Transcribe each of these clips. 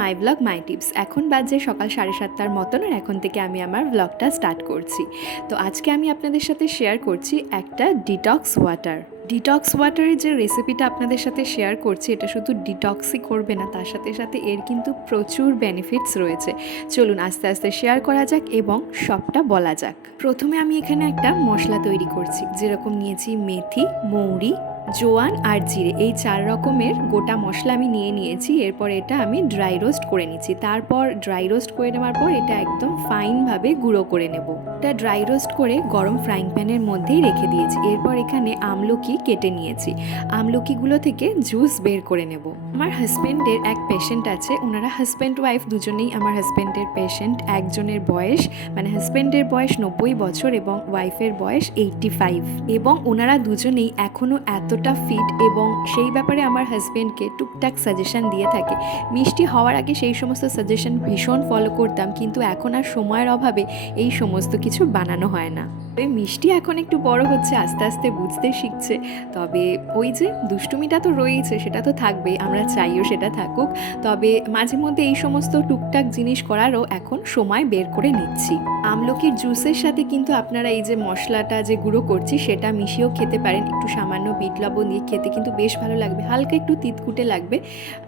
My blog, my tips. এখন বাজে সকাল সাড়ে সাতটার মতন আর এখন থেকে আমি আমার ব্লগটা স্টার্ট করছি। তো আজকে আমি আপনাদের সাথে শেয়ার করছি একটা ডিটক্স ওয়াটার ডিটক্স ওয়াটারের যে রেসিপিটা আপনাদের সাথে শেয়ার করছি, এটা শুধু ডিটক্সই করবে না, তার সাথে সাথে এর কিন্তু প্রচুর বেনিফিটস রয়েছে। চলুন আস্তে আস্তে শেয়ার করা যাক এবং সবটা বলা যাক। প্রথমে আমি এখানে একটা মশলা তৈরি করছি, যেরকম নিয়েছি মেথি, মৌরি জোয়ান আর জিরে, এই চার রকমের গোটা মশলা আমি নিয়ে নিয়েছি, এরপর এটা আমি ড্রাই রোস্ট করে নিচ্ছি। তারপর ড্রাই রোস্ট করে নেওয়ার পর এটা একদম ফাইনভাবে গুঁড়ো করে নেব। এটা ড্রাই রোস্ট করে গরম ফ্রাইং প্যানের মধ্যেই রেখে দিয়েছি। এরপর এখানে আমলকি কেটে নিয়েছি। আমলকিগুলো থেকে জুস বের করে নেব। আমার হাজব্যান্ডের এক পেশেন্ট আছে ওনারা হাজব্যান্ড ওয়াইফ দুজনেই আমার হাজব্যান্ডের পেশেন্ট একজনের বয়স মানে হাজব্যান্ডের বয়স নব্বই বছর এবং ওয়াইফের বয়স এইটটি ফাইভ এবং ওনারা দুজনেই এখনও এতটা ফিট এবং সেই ব্যাপারে আমার হাজব্যান্ডকে টুকটাক সাজেশন দিয়ে থাকে। মিষ্টি হওয়ার আগে সেই সমস্ত সাজেশন ভীষণ ফলো করতাম, কিন্তু এখন আর সময়ের অভাবে এই সমস্ত কিছু বানানো হয় না। তবে মিষ্টি এখন একটু বড় হচ্ছে, আস্তে আস্তে বুঝতে শিখছে। তবে ওই যে দুষ্টুমিটা তো রয়েছে সেটা তো থাকবেই, আমরা চাইও সেটা থাকুক। তবে মাঝে মধ্যে এই সমস্ত টুকটাক জিনিস করারও এখন সময় বের করে নিচ্ছি। আমলকির জুসের সাথে কিন্তু আপনারা এই যে মশলাটা যে গুঁড়ো করছি, সেটা মিশিয়েও খেতে পারেন। একটু সামান্য বিট লবণ দিয়ে খেতে কিন্তু বেশ ভালো লাগবে। হালকা একটু তিতকুটে লাগবে।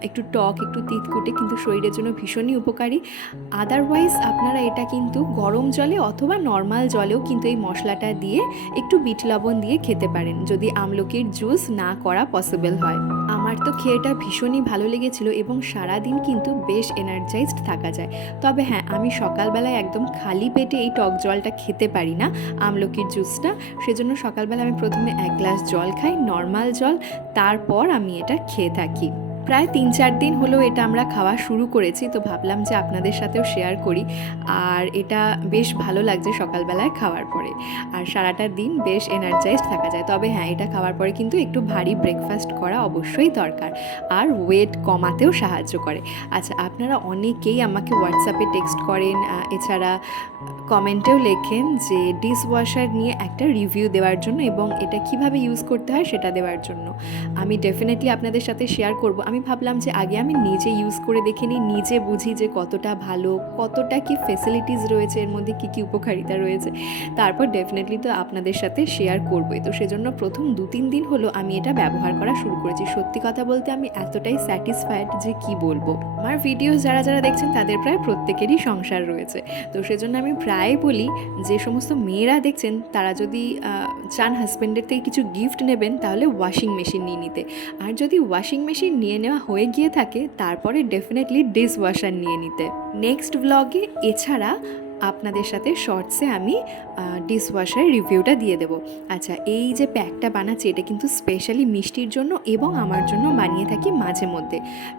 একটু টক, একটু তিতকুটে কিন্তু শরীরের জন্য ভীষণই উপকারী। আদারওয়াইজ আপনারা এটা কিন্তু গরম জলে অথবা নর্মাল জলেও কিন্তু এই মশলাটা দিয়ে একটু বিট লবণ দিয়ে খেতে পারেন, যদি আমলকির জুস না করা পসিবল হয়। আমার তো খেয়েটা ভীষণই ভালো লেগেছিল এবং সারাদিন কিন্তু বেশ এনার্জাইজড থাকা যায়। তবে হ্যাঁ আমি সকালবেলায় একদম খালি পেটে এই টক জলটা খেতে পারি না, আমলকির জুসটা। সেজন্য সকালবেলা আমি প্রথমে এক গ্লাস জল খাই নর্মাল জল, তারপর আমি এটা খেয়ে থাকি। প্রায় তিন চার দিন হলো এটা আমরা খাওয়া শুরু করেছি, তো ভাবলাম যে আপনাদের সাথেও শেয়ার করি। আর এটা বেশ ভালো লাগছে সকালবেলায় খাওয়ার পরে। আর সারাটা দিন বেশ এনার্জাইজড থাকা যায়। তবে হ্যাঁ এটা খাওয়ার পরে কিন্তু একটু ভারী ব্রেকফাস্ট করা অবশ্যই দরকার। আর ওয়েট কমাতেও সাহায্য করে। আচ্ছা আপনারা অনেকেই আমাকে হোয়াটসঅ্যাপে টেক্সট করেন এছাড়া কমেন্টেও লেখেন যে ডিশ ওয়াশার নিয়ে একটা রিভিউ দেওয়ার জন্য এবং এটা কীভাবে ইউজ করতে হয় সেটা দেওয়ার জন্য। আমি ডেফিনেটলি আপনাদের সাথে শেয়ার করব। আমি ভাবলাম যে আগে আমি নিজে ইউজ করে দেখে নিই, নিজে বুঝি যে কতটা ভালো, কতটা কি ফেসিলিটিস রয়েছে, এর মধ্যে কী কী উপকারিতা রয়েছে। তারপর ডেফিনেটলি তো আপনাদের সাথে শেয়ার করবোই। তো সেজন্য প্রথম দু তিন দিন হলো আমি এটা ব্যবহার করা শুরু করেছি। সত্যি কথা বলতে আমি এতটাই স্যাটিসফাইড যে কি বলব? আমার ভিডিও যারা যারা দেখছেন, তাদের প্রায় প্রত্যেকেরই সংসার রয়েছে। তো সেজন্য আমি প্রায় বলি, যে সমস্ত মেয়েরা দেখছেন, তারা যদি চান হাজব্যান্ডের থেকে কিছু গিফট নেবেন, তাহলে ওয়াশিং মেশিন নিয়ে নিতে। আর যদি ওয়াশিং মেশিন নিয়ে নেওয়া হয়ে গিয়ে থাকে তারপরে ডেফিনেটলি ডিশ ওয়াশার নিয়ে নিতে। নেক্সট ব্লগে এছাড়া আপনাদের সাথে শর্টসে আমি ডিশ ওয়াশারের রিভিউটা দিয়ে দেবো। আচ্ছা এই যে প্যাকটা বানাচ্ছি, এটা কিন্তু স্পেশালি মিষ্টির জন্য এবং আমার জন্য বানিয়ে থাকি মাঝে মধ্যে।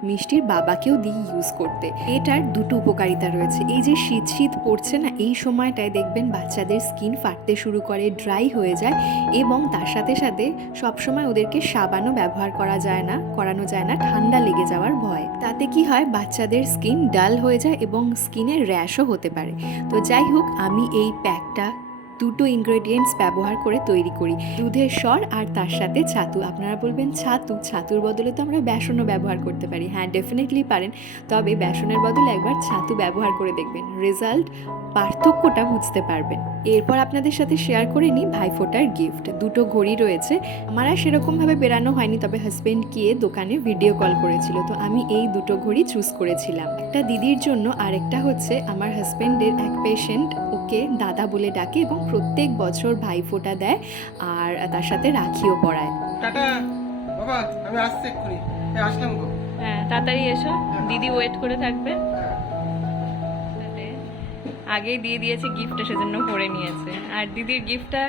মিষ্টির বাবাকেও দিই ইউজ করতে। এটার দুটো উপকারিতা রয়েছে। এই যে শীত শীত পড়ছে না, এই সময়টায় দেখবেন বাচ্চাদের স্কিন ফাটতে শুরু করে ড্রাই হয়ে যায় এবং তার সাথে সাথে সবসময় ওদেরকে সাবানও ব্যবহার করা যায় না, করানো যায় না, ঠান্ডা লেগে যাওয়ার ভয়। তাতে কি হয়? বাচ্চাদের স্কিন ডাল হয়ে যায় এবং স্কিনের র্যাশও হতে পারে। তো যাই হোক, আমি এই প্যাকটা দুটো ইনগ্রেডিয়েন্টস ব্যবহার করে তৈরি করি। দুধের স্বর আর তার সাথে ছাতু। আপনারা বলবেন, ছাতু? ছাতুর বদলে তো আমরা বেসনও ব্যবহার করতে পারি। হ্যাঁ ডেফিনেটলি পারেন। তবে বেসনের বদলে একবার ছাতু ব্যবহার করে দেখবেন। রেজাল্ট পার্থক্যটা বুঝতে পারবেন। এরপর আপনাদের সাথে শেয়ার করে নিই ভাইফোঁটার গিফট দুটো ঘড়ি রয়েছে। আমার আর সেরকমভাবে বেরানো হয়নি তবে হাজব্যান্ড গিয়ে দোকানে ভিডিও কল করেছিল। তো আমি এই দুটো ঘড়ি চুজ করেছিলাম। একটা দিদির জন্য আরেকটা হচ্ছে আমার হাজব্যান্ডের এক পেশেন্ট ওকে দাদা বলে ডাকে এবং প্রত্যেক বছর ভাইফোঁটা দেয় আর তার সাথে রাখিও পরায় টাটা! বাবা আমি আসতে এক্ষুনি। আসলাম হ্যাঁ তাড়াতাড়ি এসো। দিদি ওয়েট করে থাকবে। আগেই দিয়ে দিয়েছে গিফটটা সেজন্য পরে নিয়েছে। আর দিদির গিফটটা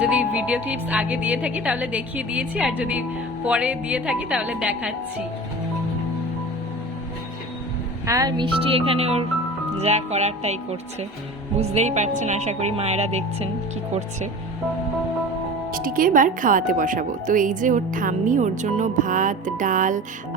যদি ভিডিও ক্লিপস আগে দিয়ে থাকি, তাহলে দেখিয়ে দিয়েছি, আর যদি পরে দিয়ে থাকি, তাহলে দেখাচ্ছি। আর মিষ্টি এখানে ওর যা করার তাই করছে। বুঝতেই পারছেন, আশা করি মায়েরা দেখছেন কি করছে। মিষ্টিকে এবার খাওয়াতে বসাবো। তো এই যে ওর ঠাম্মি, ওর জন্য ভাত, ডাল,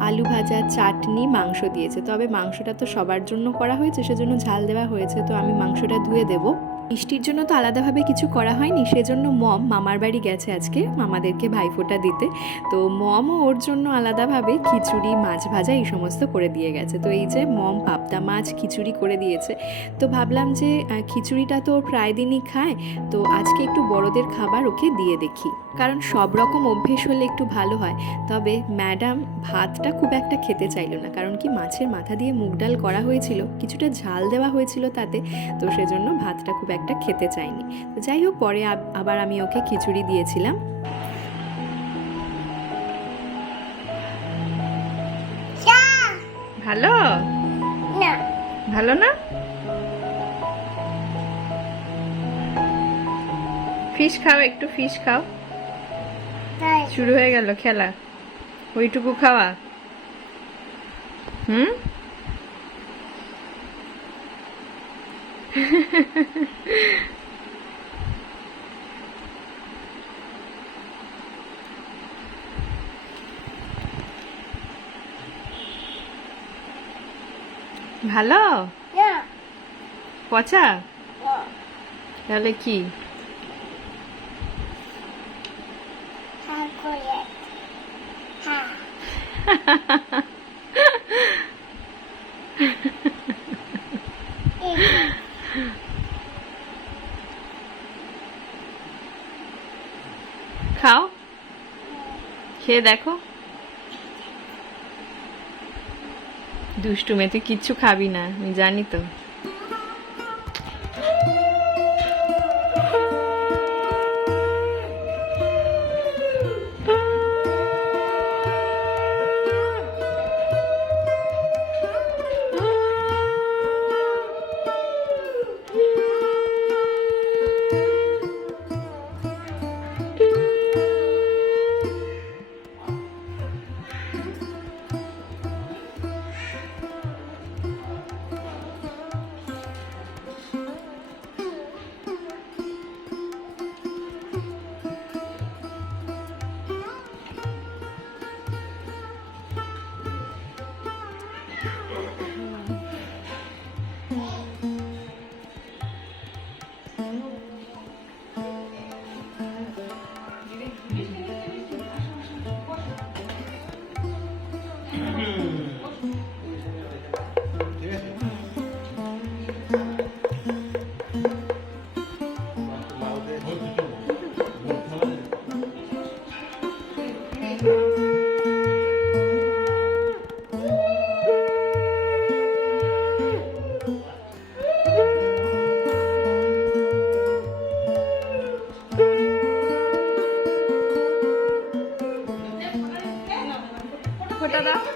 আলু ভাজা, চাটনি, মাংস দিয়েছে। তবে মাংসটা তো সবার জন্য করা হয়েছে, সেজন্য ঝাল দেওয়া হয়েছে। তো আমি মাংসটা ধুয়ে দেবো। মিষ্টির জন্য তো আলাদাভাবে কিছু করা হয়নি, সেজন্য মম মামার বাড়ি গেছে আজকে, মামাদেরকে ভাইফোঁটা দিতে। তো মমও ওর জন্য আলাদাভাবে খিচুড়ি, মাছ ভাজা এই সমস্ত করে দিয়ে গেছে। তো এই যে মম পাবদা মাছ খিচুড়ি করে দিয়েছে। তো ভাবলাম যে খিচুড়িটা তো প্রায় দিনই খায়, তো আজকে একটু বড়দের খাবার ওকে দিয়ে দেখি। কারণ সব রকম অভ্যেস হলে একটু ভালো হয়। তবে ম্যাডাম ভাতটা খুব একটা খেতে চাইলো না, কারণ কি মাছের মাথা দিয়ে মুগ ডাল করা হয়েছিল, কিছুটা ঝাল দেওয়া হয়েছিল তাতে, তো সেজন্য ভাতটা খুব একটা খেতে চায়নি তো যাই হোক পরে আবার আমি ওকে খিচুড়ি দিয়েছিলাম। ভালো? ভালো না? ফিশ খাও একটু ফিশ খাও। শুরু হয়ে গেল খেলা। ওইটুকু খাওয়া। হুম? ভালো? পচা? তাহলে কি? হ্যাঁ এই যে, খাও খেয়ে দেখো। দুষ্টু মেয়ে তুই কিচ্ছু খাবি না আমি জানি তো। ফোটা দাও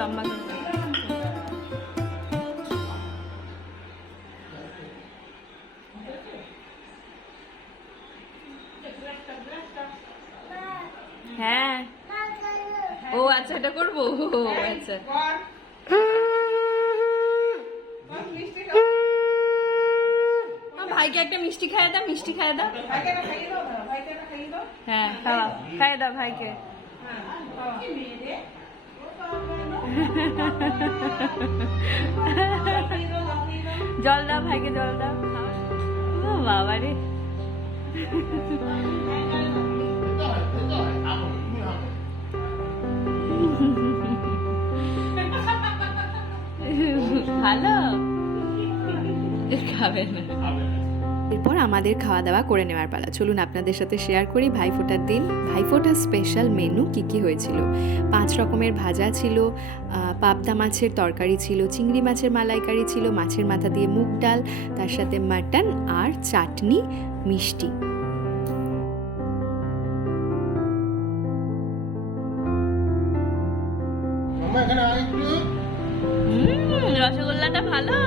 লম্বা করে হ্যাঁ। ও আচ্ছা এটা করব? আচ্ছা। ভাইকে একটা মিষ্টি খাইয়ে দাও, মিষ্টি খাইয়ে দাও। হ্যাঁ খাওয়া। খাইয়ে দাও ভাইকে। জল দাও ভাইকে জল দাও ও বাবা রে। ভালো। খাবে না। আমাদের খাওয়া দাওয়া করে নেওয়ার পালা। চলুন আপনাদের সাথে শেয়ার করি ভাইফোঁটার দিন। ভাইফোঁটার স্পেশাল মেনু কী কী হয়েছিল? পাঁচ রকমের ভাজা ছিল পাবদা মাছের তরকারি ছিল চিংড়ি মাছের মালাইকারি ছিল মাছের মাথা দিয়ে মুগ ডাল তার সাথে মাটন আর চাটনি মিষ্টি। রসগোল্লাটা ভালো।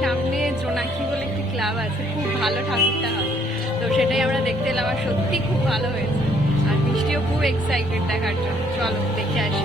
সামনে জোনাকি বলে একটি ক্লাব আছে, খুব ভালো ঠাকুরটা হয় তো সেটাই আমরা দেখতে এলাম আর সত্যি খুব ভালো হয়েছে। আর মিষ্টিও খুব এক্সাইটেড দেখার জন্য। চলো, দেখে আসি।